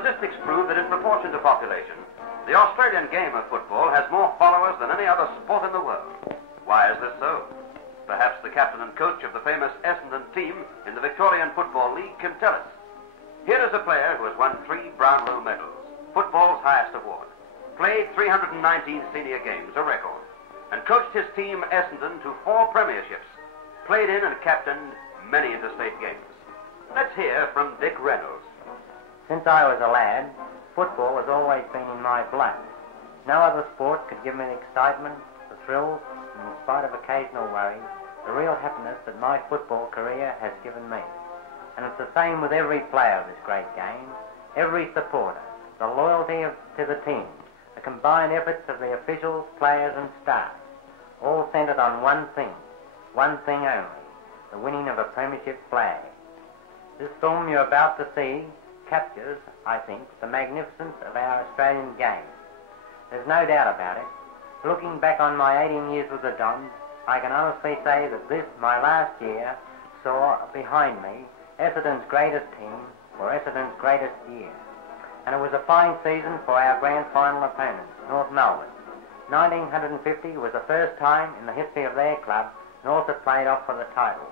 Statistics prove that in proportion to population, the Australian game of football has more followers than any other sport in the world. Why is this so? Perhaps the captain and coach of the famous Essendon team in the Victorian Football League can tell us. Here is a player who has won 3 Brownlow medals, football's highest award, played 319 senior games, a record, and coached his team Essendon to 4 premierships, played in and captained many interstate games. Let's hear from Dick Reynolds. Since I was a lad, football has always been in my blood. No other sport could give me the excitement, the thrills, and in spite of occasional worries, the real happiness that my football career has given me. And it's the same with every player of this great game, every supporter, the loyalty to the team, the combined efforts of the officials, players and staff, all centred on one thing only, the winning of a premiership flag. This film you're about to see captures, I think, the magnificence of our Australian game. There's no doubt about it. Looking back on my 18 years with the Dons, I can honestly say that this, my last year, saw behind me Essendon's greatest team for Essendon's greatest year. And it was a fine season for our grand final opponents, North Melbourne. 1950 was the first time in the history of their club North had played off for the title.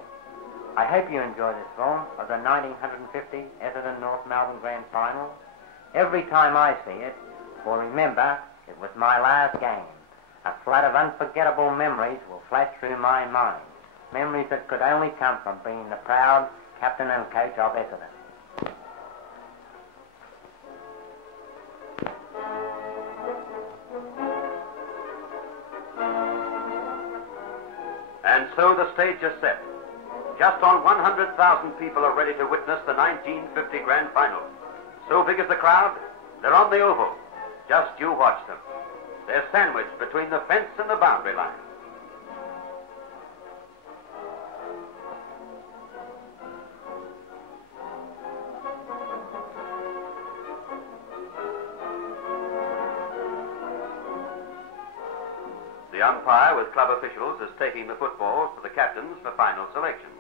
I hope you enjoy this film of the 1950 Essendon North Melbourne Grand Final. Every time I see it, for remember, it was my last game. A flood of unforgettable memories will flash through my mind. Memories that could only come from being the proud captain and coach of Essendon. And so the stage is set. Just on 100,000 people are ready to witness the 1950 Grand Final. So big is the crowd, they're on the oval. Just you watch them. They're sandwiched between the fence and the boundary line. The umpire with club officials is taking the footballs to the captains for final selection.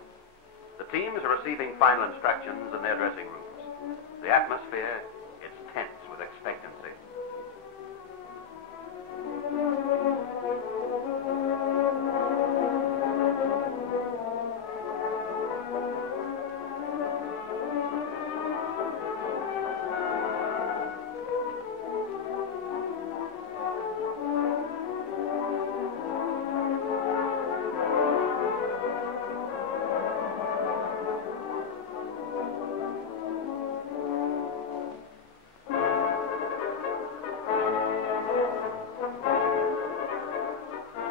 The teams are receiving final instructions in their dressing rooms. The atmosphere is tense with expectancy.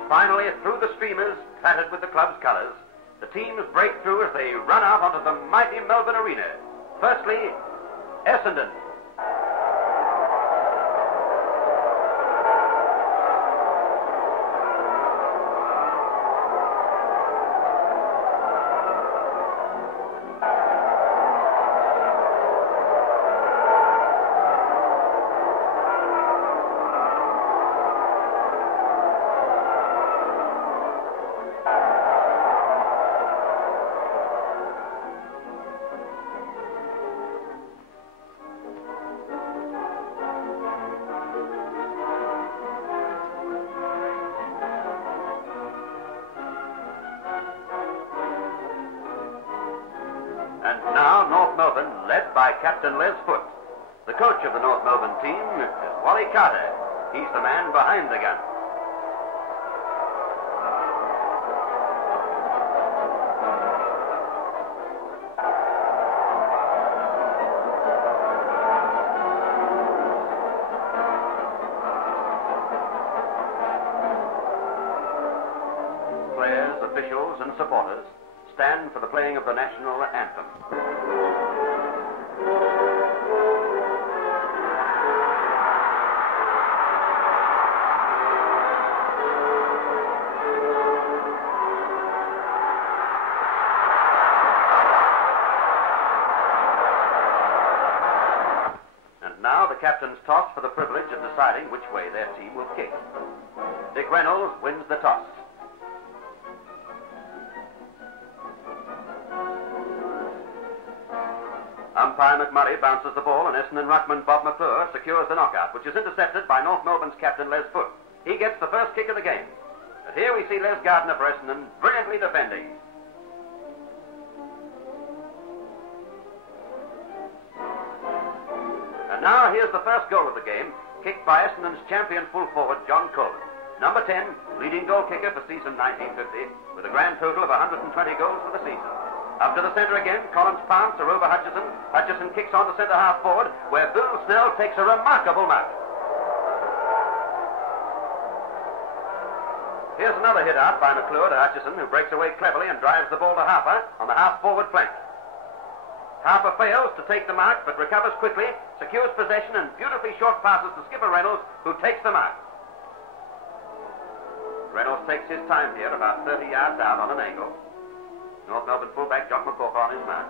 Finally, through the streamers, patterned with the club's colours, the teams break through as they run out onto the mighty Melbourne arena. Firstly, Essendon. And now North Melbourne, led by Captain Les Foote. The coach of the North Melbourne team is Wally Carter. He's the man behind the gun. Players, officials and supporters stand for the playing of the national anthem. And now the captains toss for the privilege of deciding which way their team will kick. Dick Reynolds wins the toss. Umpire McMurray bounces the ball, and Essendon ruckman Bob McClure secures the knockout, which is intercepted by North Melbourne's captain Les Foote. He gets the first kick of the game. But here we see Les Gardner for Essendon brilliantly defending. And now here's the first goal of the game, kicked by Essendon's champion full forward John Coleman. Number 10, leading goal kicker for season 1950, with a grand total of 120 goals for the season. Up to the centre again, Collins palms to Rover Hutchison. Hutchison kicks on to centre half forward, where Bill Snell takes a remarkable mark. Here's another hit out by McClure to Hutchison, who breaks away cleverly and drives the ball to Harper on the half forward flank. Harper fails to take the mark, but recovers quickly, secures possession, and beautifully short passes to skipper Reynolds, who takes the mark. Reynolds takes his time here, about 30 yards out on an angle. North Melbourne fullback Jock McCorkle on his mark.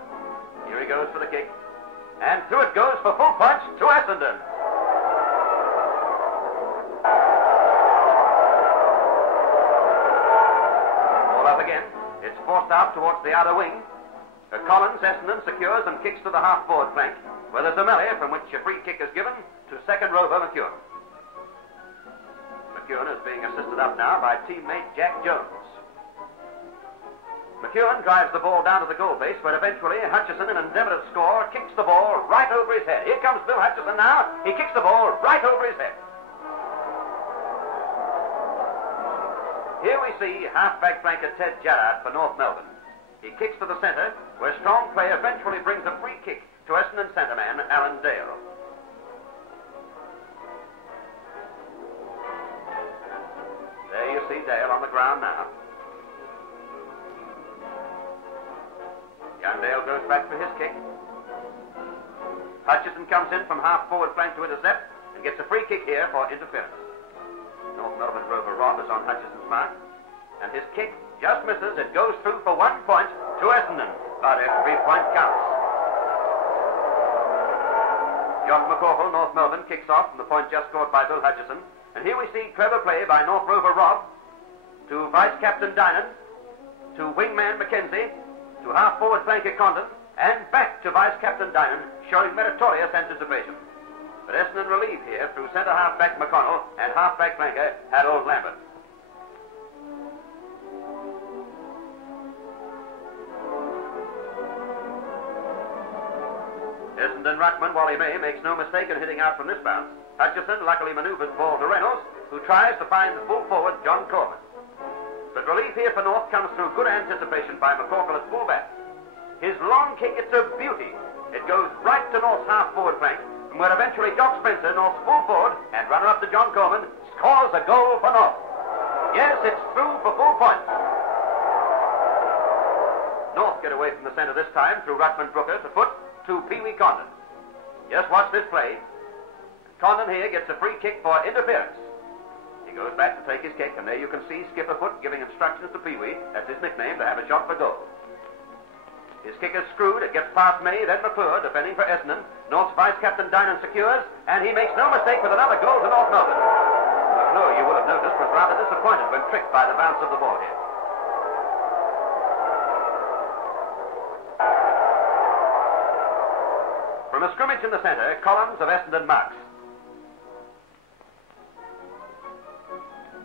Here he goes for the kick. And through it goes for full punch to Essendon. Ball up again. It's forced out towards the outer wing. Collins, Essendon secures and kicks to the half-forward flank, where there's a melee from which a free kick is given to second rover McEwen. McEwen is being assisted up now by teammate Jack Jones. McEwen drives the ball down to the goal base, where eventually Hutchison, in an endeavour to score, kicks the ball right over his head. Here comes Bill Hutchison now. He kicks the ball right over his head. Here we see half-back flanker Ted Jarrard for North Melbourne. He kicks to the centre, where strong play eventually brings a free kick to Essendon centreman Alan Dale. There you see Dale on the ground now. Young Dale goes back for his kick. Hutchison comes in from half-forward flank to intercept and gets a free kick here for interference. North Melbourne rover Rob is on Hutchison's mark, and his kick just misses. It goes through for 1 point to Essendon, but every point counts. Jock McCorkle, North Melbourne, kicks off from the point just scored by Bill Hutchison, and here we see clever play by North rover Rob to vice-captain Dynan, to wingman Mackenzie, to half-forward flanker Condon, and back to vice-captain Dynan, showing meritorious anticipation. But Essendon relieve here through centre half-back McConnell and half-back flanker Harold Lambert. Essendon ruckman Wally May makes no mistake in hitting out from this bounce. Hutchison luckily manoeuvres ball to Reynolds, who tries to find the full forward John Coleman. But relief here for North comes through good anticipation by McCorkle at fullback. His long kick, it's a beauty. It goes right to North's half-forward flank, and where eventually Doc Spencer, North's full forward, and runner-up to John Coleman, scores a goal for North. Yes, it's through for full points. North get away from the centre this time through ruckman Brooker to foot to Pee Wee Condon. Just watch this play. Condon here gets a free kick for interference. He goes back to take his kick, and there you can see Skipper Foote giving instructions to Pee Wee, that's his nickname, to have a shot for goal. His kick is screwed, it gets past May, then McClure, defending for Essendon. North's vice-captain Dynan secures, and he makes no mistake with another goal to North Melbourne. McClure, you will have noticed, was rather disappointed when tricked by the bounce of the ball here. From a scrimmage in the centre, Collins of Essendon marks.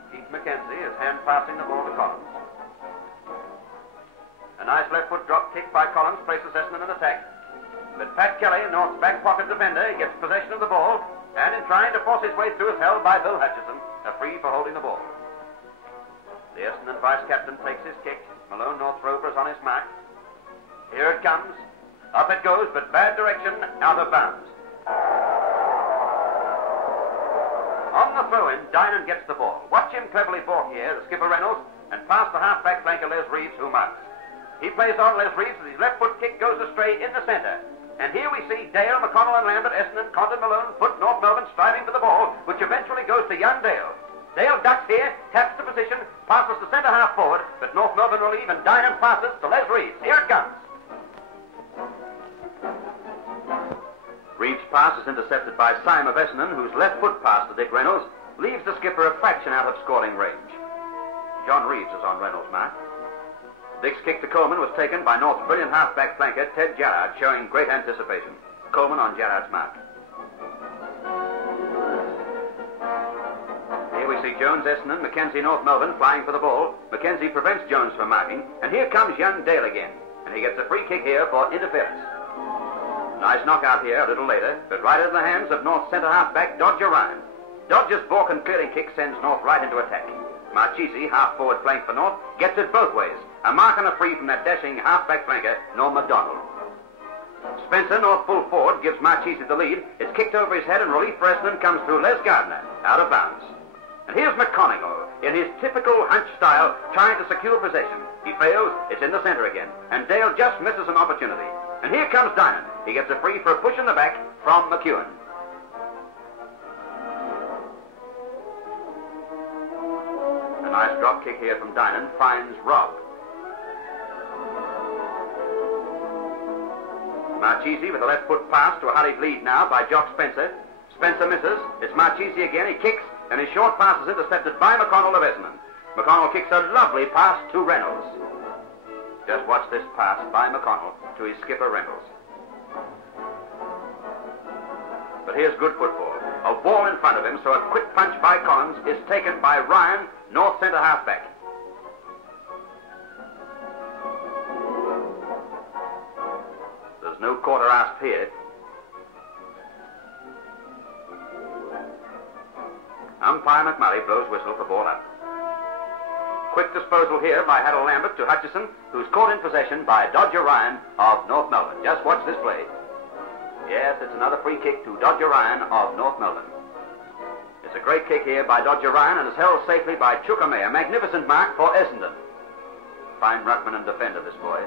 Keith Mackenzie is hand-passing the ball to Collins. A nice left-foot drop kick by Collins places Essendon in attack. But Pat Kelly, North's back pocket defender, gets possession of the ball, and in trying to force his way through is held by Bill Hutchison, a free for holding the ball. The Essendon vice-captain takes his kick. Malone North rover is on his mark. Here it comes. Up it goes, but bad direction, out of bounds. On the throw-in, Dynan gets the ball. Watch him cleverly balk here, the skipper Reynolds, and pass the half-back flanker Les Reeves, who marks. He plays on Les Reeves as his left-foot kick goes astray in the centre. And here we see Dale, McConnell and Lambert, Essendon, Condon, Malone, Foote, North Melbourne striving for the ball, which eventually goes to young Dale. Dale ducks here, taps the position, passes to centre half forward, but North Melbourne relieve and Dynan passes to Les Reeves. Here it comes. Reeves' pass is intercepted by Syme of Essendon, whose left foot pass to Dick Reynolds leaves the skipper a fraction out of scoring range. John Reeves is on Reynolds' mark. Dick's kick to Coleman was taken by North's brilliant half-back flanker Ted Jarrard, showing great anticipation. Coleman on Gerrard's mark. Here we see Jones, Essendon, Mackenzie, North Melbourne flying for the ball. Mackenzie prevents Jones from marking, and here comes young Dale again, and he gets a free kick here for interference. Nice knockout here a little later, but right in the hands of North centre half-back Dodger Ryan. Dodger's Balkan clearing kick sends North right into attack. Marchese, half-forward flank for North, gets it both ways. A mark and a free from that dashing half-back flanker, Norm MacDonald. Spencer, North full forward, gives Marchese the lead. It's kicked over his head, and relief for Essendon comes through Les Gardner, out of bounds. And here's McConaughey, in his typical hunch style, trying to secure possession. He fails, it's in the centre again, and Dale just misses an opportunity. And here comes Dinan. He gets a free for a push in the back from McEwen. A nice drop kick here from Dinan finds Rob. Marchese with a left foot pass to a hurried lead now by Jock Spencer. Spencer misses. It's Marchese again. He kicks, and his short pass is intercepted by McConnell of Essendon. McConnell kicks a lovely pass to Reynolds. Just watch this pass by McConnell to his skipper Reynolds. But here's good football. A ball in front of him, so a quick punch by Collins is taken by Ryan, North centre halfback. There's no quarter asked here. Umpire McMurray blows whistle for ball up. Quick disposal here by Harold Lambert to Hutchison, who's caught in possession by Dodger Ryan of North Melbourne. Just watch this play. Yes, it's another free kick to Dodger Ryan of North Melbourne. It's a great kick here by Dodger Ryan and is held safely by Chukwame. A magnificent mark for Essendon. Fine ruckman and defender, this boy.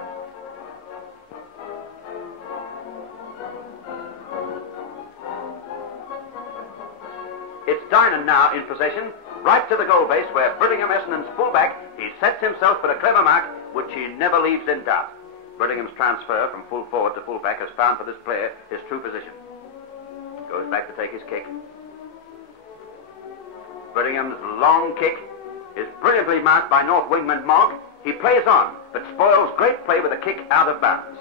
It's Dinan now in possession, right to the goal base where Brittingham, Essendon's fullback, he sets himself for a clever mark, which he never leaves in doubt. Brittingham's transfer from full forward to fullback has found for this player his true position. Goes back to take his kick. Brittingham's long kick is brilliantly marked by North wingman Mogg. He plays on, but spoils great play with a kick out of bounds.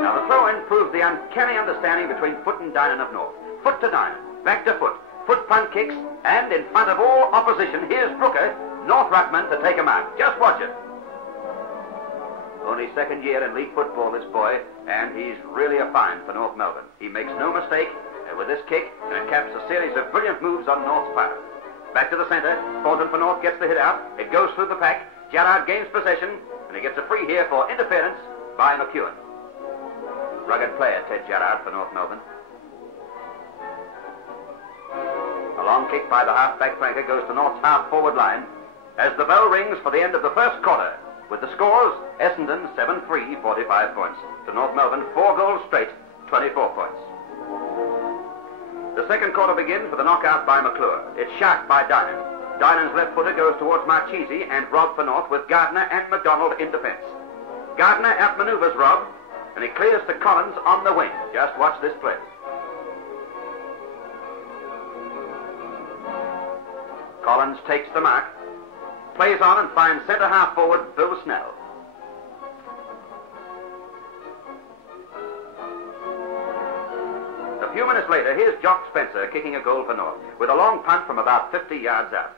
Now the throw-in proves the uncanny understanding between Foot and Dinan of North. Foot to Dinan, back to Foot, Foot punt kicks, and in front of all opposition, here's Brooker, North ruckman, to take a mark. Just watch it. Only second year in league football, this boy, and he's really a find for North Melbourne. He makes no mistake with this kick, and it caps a series of brilliant moves on North's part. Back to the centre, Thornton for North gets the hit out. It goes through the pack. Gerrard gains possession, and he gets a free here for interference by McEwen. Rugged player, Ted Gerrard for North Melbourne. A long kick by the half-back flanker goes to North's half-forward line as the bell rings for the end of the first quarter. With the scores, Essendon 7-3, 45 points. To North Melbourne, 4 goals straight, 24 points. The second quarter begins with a knockout by McClure. It's sharked by Dinan. Dinan's left footer goes towards Marchese and Rob for North with Gardner and MacDonald in defence. Gardner outmaneuvers Rob, and he clears to Collins on the wing. Just watch this play. Collins takes the mark, plays on and finds centre half forward Bill Snell. A few minutes later, here's Jock Spencer kicking a goal for North with a long punt from about 50 yards out.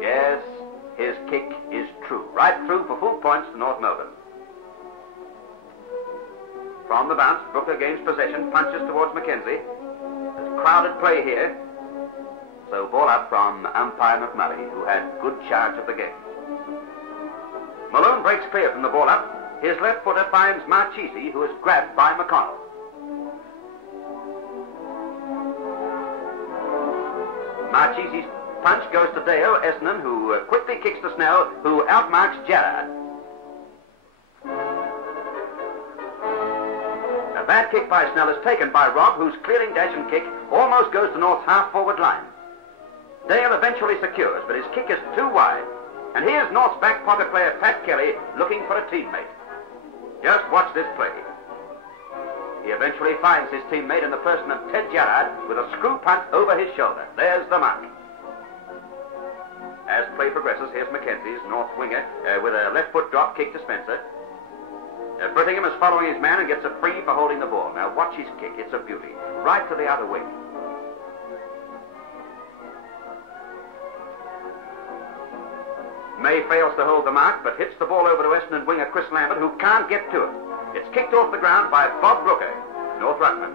Yes, his kick is true, right through for full points to North Melbourne. From the bounce, Brooker gains possession, punches towards Mackenzie. There's crowded play here. So ball up from umpire McMurray, who had good charge of the game. Malone breaks clear from the ball up. His left footer finds Marchese, who is grabbed by McConnell. Marchese's punch goes to Dale, Essendon, who quickly kicks to Snell, who outmarks Gerrard. A bad kick by Snell is taken by Rob, whose clearing dash and kick almost goes to North's half-forward line. Dale eventually secures, but his kick is too wide. And here's North's back pocket player Pat Kelly looking for a teammate. Just watch this play. He eventually finds his teammate in the person of Ted Gerrard with a screw punt over his shoulder. There's the mark. As play progresses, here's Mackenzie's North winger with a left foot drop kick to Spencer. Brittingham is following his man and gets a free for holding the ball. Now watch his kick. It's a beauty. Right to the outer wing. May fails to hold the mark, but hits the ball over to Essendon winger Chris Lambert, who can't get to it. It's kicked off the ground by Bob Brooker, North ruckman,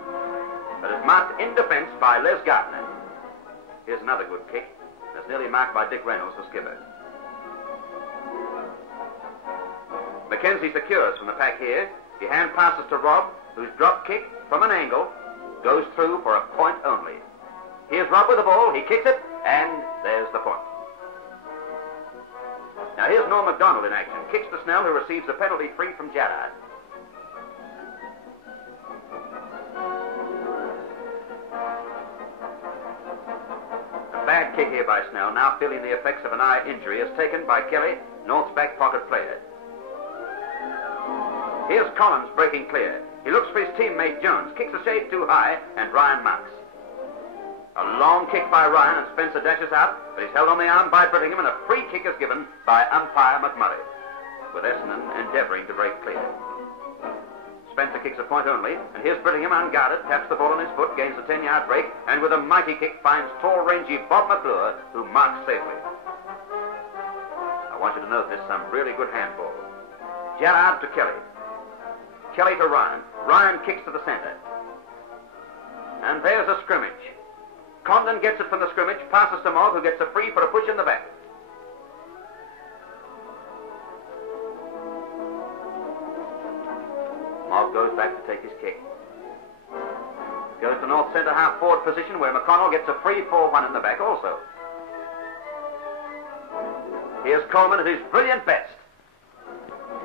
but it's marked in defence by Les Gardner. Here's another good kick. That's nearly marked by Dick Reynolds, the skipper. Mackenzie secures from the pack here. He hand passes to Rob, whose drop kick from an angle goes through for a point only. Here's Rob with the ball. He kicks it, and there's the point. Now here's Norm MacDonald in action. Kicks to Snell, who receives a penalty free from Gerrard. A bad kick here by Snell, now feeling the effects of an eye injury, is taken by Kelly, North's back pocket player. Here's Collins breaking clear. He looks for his teammate Jones, kicks a shade too high, and Ryan marks. A long kick by Ryan, and Spencer dashes out, but he's held on the arm by Brittingham, and a free kick is given by umpire McMurray, with Essendon endeavouring to break clear. Spencer kicks a point only, and here's Brittingham unguarded, taps the ball on his foot, gains a 10-yard break, and with a mighty kick finds tall, rangy Bob McClure, who marks safely. I want you to note this, some really good handball. Gerrard to Kelly. Kelly to Ryan. Ryan kicks to the centre. And there's a scrimmage. Condon gets it from the scrimmage, passes to Mogg, who gets a free for a push in the back. Mogg goes back to take his kick. Goes to North centre half forward position, where McConnell gets a free 4-1 in the back also. Here's Coleman at his brilliant best.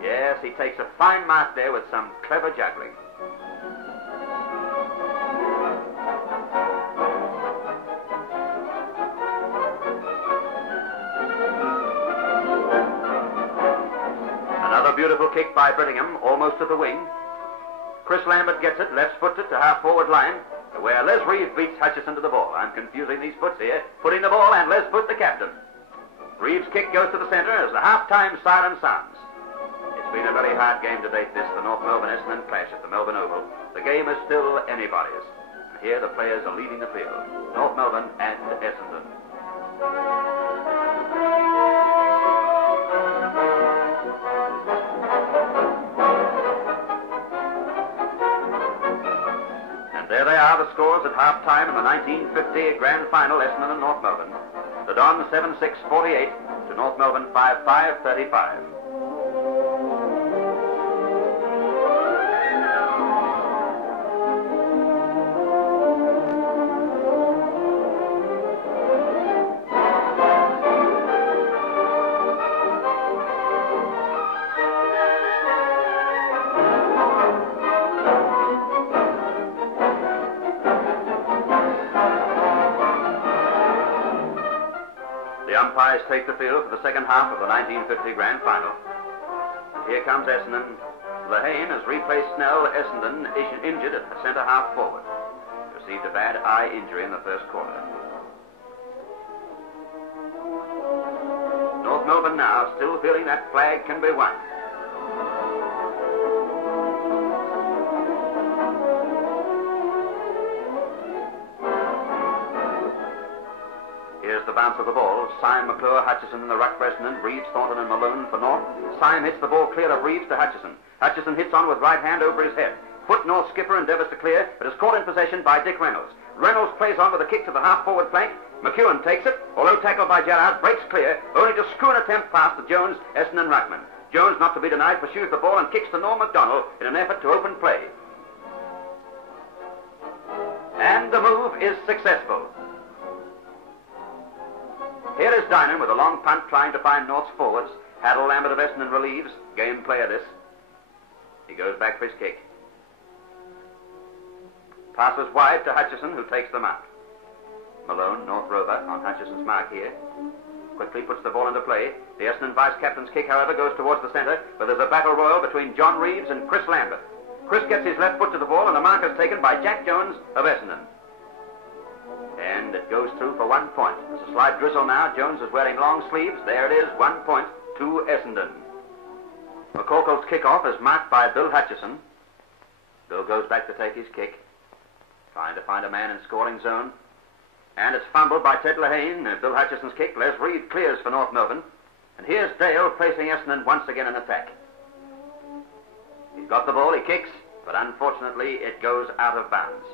Yes, he takes a fine mark there with some clever juggling. Another beautiful kick by Brittingham, almost to the wing. Chris Lambert gets it, left-footed to half-forward line, where Les Reeves beats Hutchison to the ball. I'm confusing these foots here. Putting the ball, and Les Foot, the captain. Reeves' kick goes to the centre as the half-time siren sounds. It's been a very hard game to date, this, the North Melbourne Essendon clash at the Melbourne Oval. The game is still anybody's. And here the players are leading the field. North Melbourne and Essendon. There they are, the scores at half-time in the 1950 Grand Final, Essendon and North Melbourne. The Don 7-6-48 to North Melbourne 5-5-35. Umpires take the field for the second half of the 1950 Grand Final. And here comes Essendon. Lehane has replaced Snell. Essendon injured at centre half forward. Received a bad eye injury in the first quarter. North Melbourne now still feeling that flag can be won. Here's the bounce of the ball. Syme, McClure, Hutchison in the ruck for Essendon. Reeves, Thornton and Malone for North. Syme hits the ball clear of Reeves to Hutchison. Hutchison hits on with right hand over his head. Foot North skipper endeavours to clear, but is caught in possession by Dick Reynolds. Reynolds plays on with a kick to the half-forward flank. McEwen takes it, although tackled by Gerrard, breaks clear, only to screw an attempt past to Jones, Essendon ruckman. Jones, not to be denied, pursues the ball and kicks to Norm MacDonald in an effort to open play. And the move is successful. Here is Dinan with a long punt trying to find North's forwards. Haddle Lambert of Essendon relieves. Game player this. He goes back for his kick. Passes wide to Hutchison, who takes the mark. Malone, North rover, on Hutchison's mark here. Quickly puts the ball into play. The Essendon vice-captain's kick, however, goes towards the centre, but there's a battle royal between John Reeves and Chris Lambert. Chris gets his left foot to the ball, and the mark is taken by Jack Jones of Essendon. And and it goes through for 1 point. There's a slight drizzle now. Jones is wearing long sleeves. There it is, 1 point to Essendon. McCorkle's kick-off is marked by Bill Hutchison. Bill goes back to take his kick, trying to find a man in scoring zone. And it's fumbled by Ted Lehane. Bill Hutchison's kick. Les Reed clears for North Melbourne. And here's Dale placing Essendon once again in attack. He's got the ball, he kicks, but unfortunately it goes out of bounds.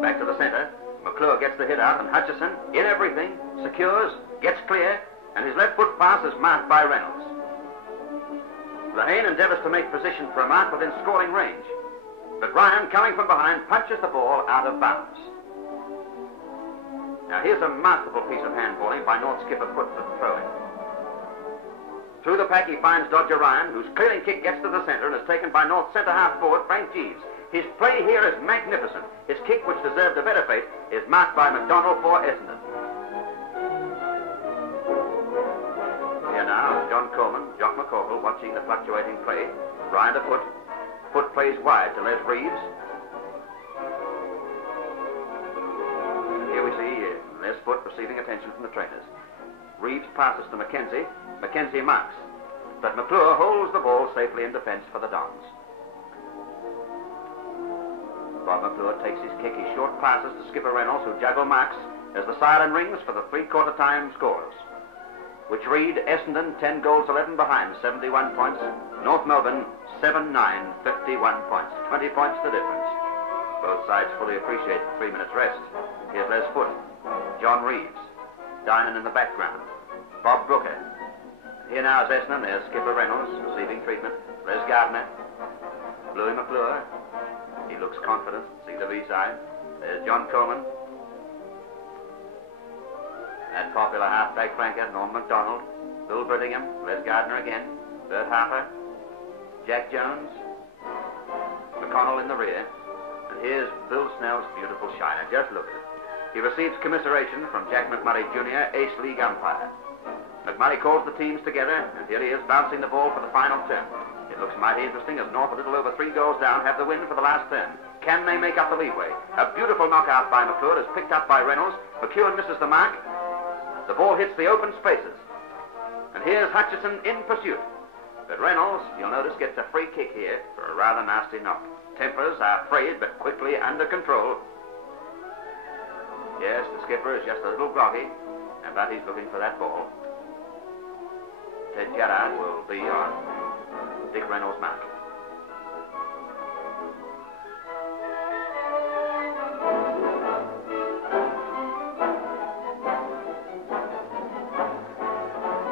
Back to the centre. McClure gets the hit out, and Hutchison, in everything, secures, gets clear, and his left foot pass is marked by Reynolds. Lehane endeavours to make position for a mark within scoring range, but Ryan, coming from behind, punches the ball out of bounds. Now here's a masterful piece of handballing by North skipper Foot for the throw-in. Through the pack he finds Dodger Ryan, whose clearing kick gets to the centre and is taken by North centre-half forward Frank Jeeves. His play here is magnificent. His kick, which deserved a better fate, is marked by McDonald for Essendon. Here now is John Coleman, Jock McCorkle watching the fluctuating play. Ryan to Foot. Foot plays wide to Les Reeves. And here we see Les Foot receiving attention from the trainers. Reeves passes to Mackenzie. Mackenzie marks. But McClure holds the ball safely in defence for the Dons. Bob McClure takes his kick. He short passes to skipper Reynolds, who juggle marks as the siren rings for the three-quarter time scores, which read Essendon 10 goals 11 behind, 71 points. North Melbourne 7-9, 51 points. 20 points the difference. Both sides fully appreciate the 3 minutes rest. Here's Les Foot, John Reeves, Dinan in the background, Bob Brooker. Here now is Essendon. There's skipper Reynolds receiving treatment. Les Gardner, Bluey McClure. He looks confident. See the V side. There's John Coleman. That popular half-back flanker, Norm MacDonald, Bill Brittingham, Les Gardner again, Bert Harper, Jack Jones, McConnell in the rear. And here's Bill Snell's beautiful shiner. Just look at it. He receives commiseration from Jack McMurray Jr., Ace League umpire. McMurray calls the teams together, and here he is bouncing the ball for the final turn. It looks mighty interesting as North, a little over 3 goals down, have the win for the last turn. Can they make up the leeway? A beautiful knockout by McClure is picked up by Reynolds. McCune misses the mark. The ball hits the open spaces. And here's Hutchison in pursuit. But Reynolds, you'll notice, gets a free kick here for a rather nasty knock. Tempers are frayed but quickly under control. Yes, the skipper is just a little groggy, but he's looking for that ball. Ted Gerrard will be on Dick Reynolds' mark.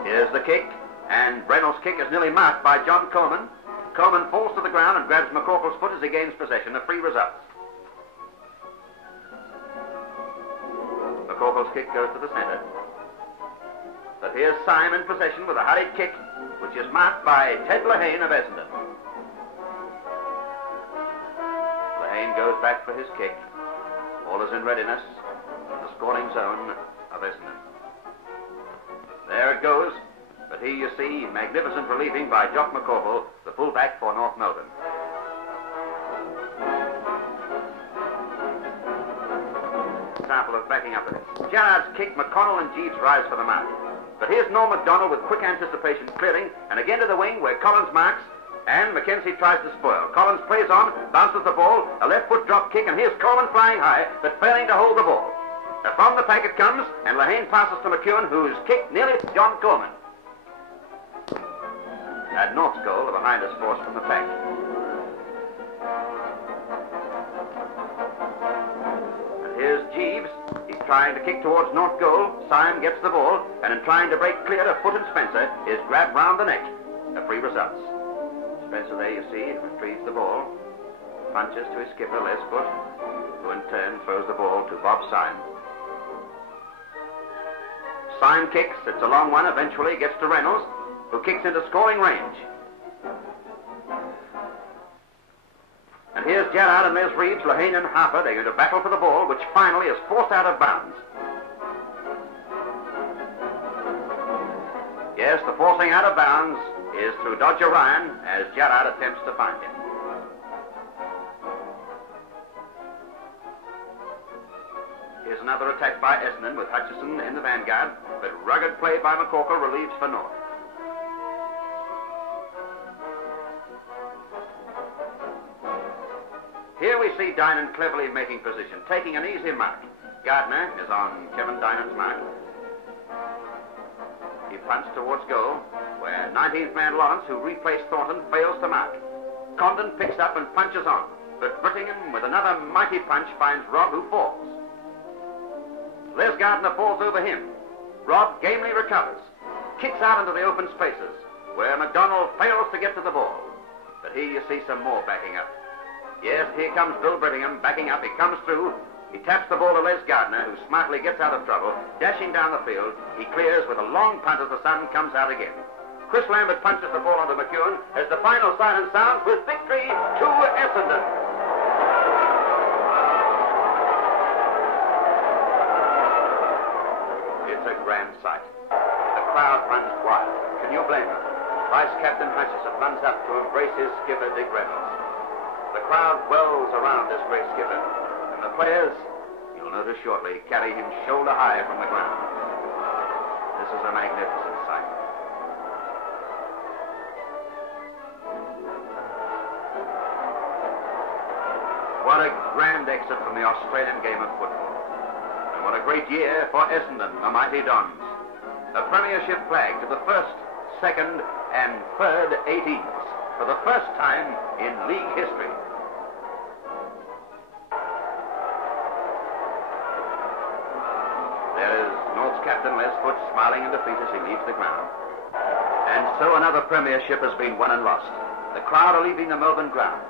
Here's the kick, and Reynolds' kick is nearly marked by John Coleman. Coleman falls to the ground and grabs McCorkle's foot as he gains possession. A free result. McCorkle's kick goes to the centre. But here's Syme in possession with a hurried kick, which is marked by Ted Lehane of Essendon. Lehane goes back for his kick. All is in readiness in the scoring zone of Essendon. There it goes. But here you see magnificent relieving by Jock McCorkle, the fullback for North Melbourne. Example of backing up it. Gerrard's kick, McConnell and Jeeves rise for the mark. But here's Norm MacDonald with quick anticipation clearing, and again to the wing where Collins marks, and Mackenzie tries to spoil. Collins plays on, bounces the ball, a left foot drop kick, and here's Coleman flying high, but failing to hold the ball. Now from the pack it comes, and Lehane passes to McEwen, who's kicked nearly John Coleman. At North's goal, behind us force from the pack. And here's Jeeves. He's trying to kick towards North goal. Syme gets the ball, and in trying to break clear of Foot and Spencer, is grabbed round the neck. A free results. Spencer, there you see, retrieves the ball, punches to his skipper, Les Foot, who in turn throws the ball to Bob Syme. Syme kicks. It's a long one. Eventually gets to Reynolds, who kicks into scoring range. And here's Gerrard and there's Reeves, Lehane and Harper. They're going to battle for the ball, which finally is forced out of bounds. Yes, the forcing out of bounds is through Dodger Ryan as Gerrard attempts to find him. Here's another attack by Essendon with Hutchison in the vanguard, but rugged play by McCorkle relieves for North. Here we see Dinan cleverly making position, taking an easy mark. Gardner is on Kevin Dinan's mark. He punts towards goal, where 19th man Lawrence, who replaced Thornton, fails to mark. Condon picks up and punches on, but Brittingham, with another mighty punch, finds Robb, who falls. Les Gardner falls over him. Robb gamely recovers, kicks out into the open spaces, where MacDonald fails to get to the ball. But here you see some more backing up. Yes, here comes Bill Brittingham backing up. He comes through. He taps the ball to Les Gardner, who smartly gets out of trouble, dashing down the field. He clears with a long punt as the sun comes out again. Chris Lambert punches the ball onto McEwen as the final siren sounds with victory to Essendon. It's a grand sight. The crowd runs wild. Can you blame them? Vice Captain Hutchison runs up to embrace his skipper, Dick Reynolds. The crowd wells around this great skipper, and the players, you'll notice shortly, carry him shoulder high from the ground. This is a magnificent sight. What a grand exit from the Australian game of football. And what a great year for Essendon, the mighty Dons. A premiership flag to the first, second, and third 18s for the first time in league history. There is North's captain Les Foote smiling in defeat as he leaves the ground. And so another premiership has been won and lost. The crowd are leaving the Melbourne ground.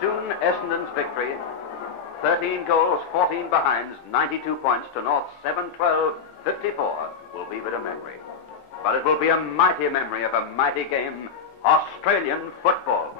Soon Essendon's victory, 13 goals, 14 behinds, 92 points to North's 7-12, 54, will be but a memory. But it will be a mighty memory of a mighty game, Australian football.